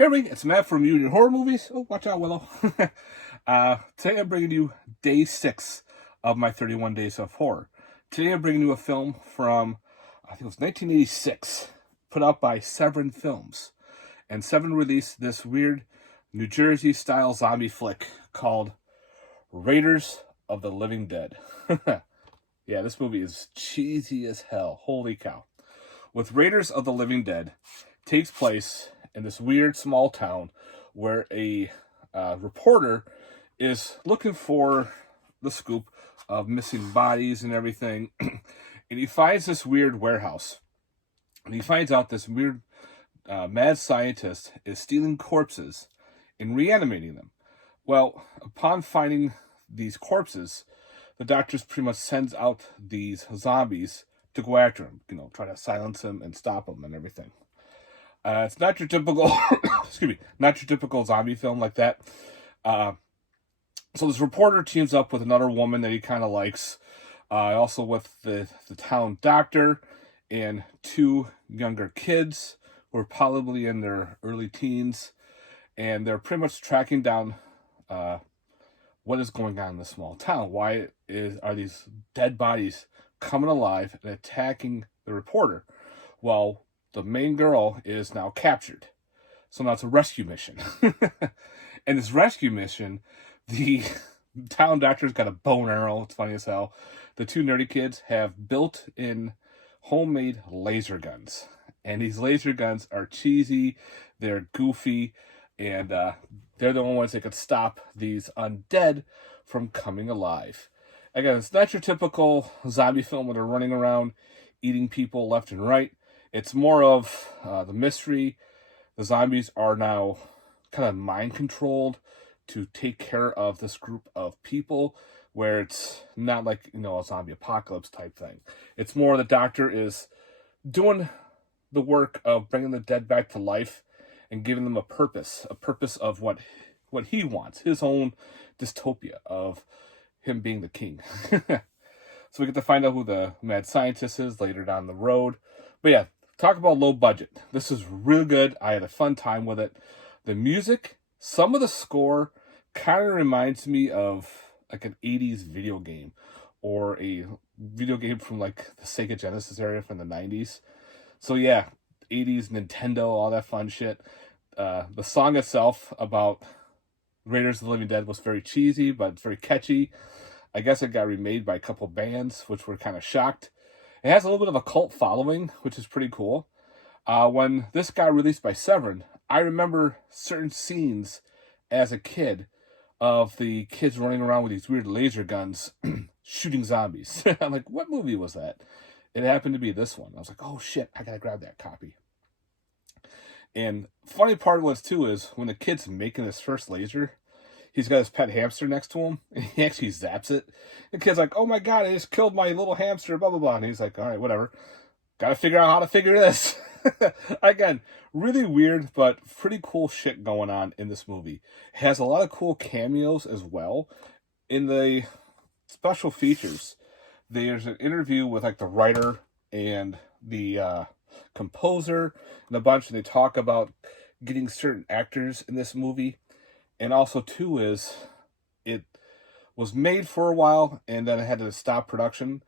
Hey, everybody, it's Matt from Union Horror Movies. Oh, watch out, Willow. Today I'm bringing you day 6 of my 31 Days of Horror. Today I'm bringing you a film from, I think it was 1986, put out by Severin Films. And Severin released this weird New Jersey-style zombie flick called Raiders of the Living Dead. Yeah, this movie is cheesy as hell. Holy cow. With Raiders of the Living Dead takes place in this weird small town where a reporter is looking for the scoop of missing bodies and everything. And he finds this weird warehouse. And he finds out this weird mad scientist is stealing corpses and reanimating them. Well, upon finding these corpses, the doctors pretty much sends out these zombies to go after him, try to silence him and stop him and everything. It's not your typical, not your typical zombie film like that. So this reporter teams up with another woman that he kind of likes, also with the town doctor and 2 younger kids who are probably in their early teens, and they're pretty much tracking down what is going on in this small town. Why are these dead bodies coming alive and attacking the reporter? Well, the main girl is now captured. So now it's a rescue mission. And this rescue mission, the town doctor's got a bow and arrow. It's funny as hell. The 2 nerdy kids have built-in homemade laser guns. And these laser guns are cheesy. They're goofy. And they're the only ones that could stop these undead from coming alive. Again, it's not your typical zombie film where they're running around eating people left and right. It's more of the mystery. The zombies are now kind of mind-controlled to take care of this group of people, where it's not like, a zombie apocalypse type thing. It's more the doctor is doing the work of bringing the dead back to life and giving them a purpose of what he wants, his own dystopia of him being the king. So we get to find out who the mad scientist is later down the road. But yeah, talk about low budget. This is real good. I had a fun time with it. The music, some of the score kind of reminds me of like an 80s video game, or a video game from like the Sega Genesis area from the 90s. So yeah, 80s Nintendo, all that fun shit. The song itself about Raiders of the Living Dead was very cheesy, but very catchy. I guess it got remade by a couple bands, which were kind of shocked. It has a little bit of a cult following, which is pretty cool. When this got released by Severin, I remember certain scenes as a kid of the kids running around with these weird laser guns shooting zombies. I'm like, what movie was that? It happened to be this one. I was like, oh shit, I gotta grab that copy. And funny part was too is when the kid's making his first laser, he's got his pet hamster next to him, and he actually zaps it. The kid's like, oh my god, I just killed my little hamster, blah, blah, blah. And he's like, all right, whatever. Gotta figure out how to figure this. Again, really weird, but pretty cool shit going on in this movie. It has a lot of cool cameos as well. In the special features, there's an interview with like the writer and the composer and a bunch, and they talk about getting certain actors in this movie. And also, too, is it was made for a while, and then it had to stop production.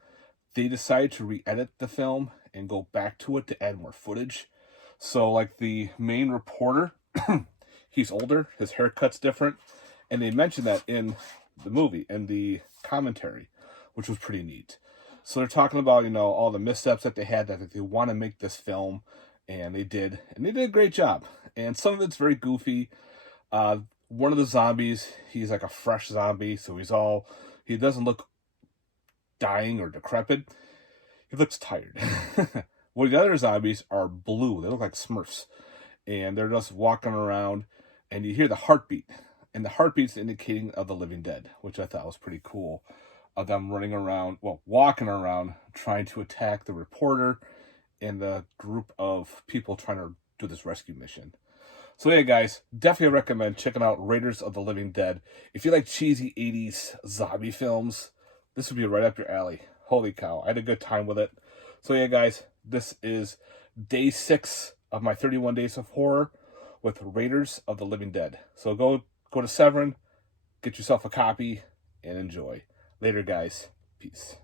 They decided to re-edit the film and go back to it to add more footage. So, like, the main reporter, he's older, his haircut's different, and they mentioned that in the movie, in the commentary, which was pretty neat. So they're talking about, all the missteps that they had, that they want to make this film, and they did. And they did a great job. And some of it's very goofy. One of the zombies, he's like a fresh zombie, so he doesn't look dying or decrepit. He looks tired. Well, the other zombies are blue. They look like Smurfs. And they're just walking around, and you hear the heartbeat. And the heartbeat's indicating of the living dead, which I thought was pretty cool. Of them walking around, trying to attack the reporter and the group of people trying to do this rescue mission. So yeah, guys, definitely recommend checking out Raiders of the Living Dead. If you like cheesy 80s zombie films, this would be right up your alley. Holy cow, I had a good time with it. So yeah, guys, this is day 6 of my 31 Days of Horror. with Raiders of the Living Dead. So go to Severin, get yourself a copy, and enjoy. Later, guys. Peace.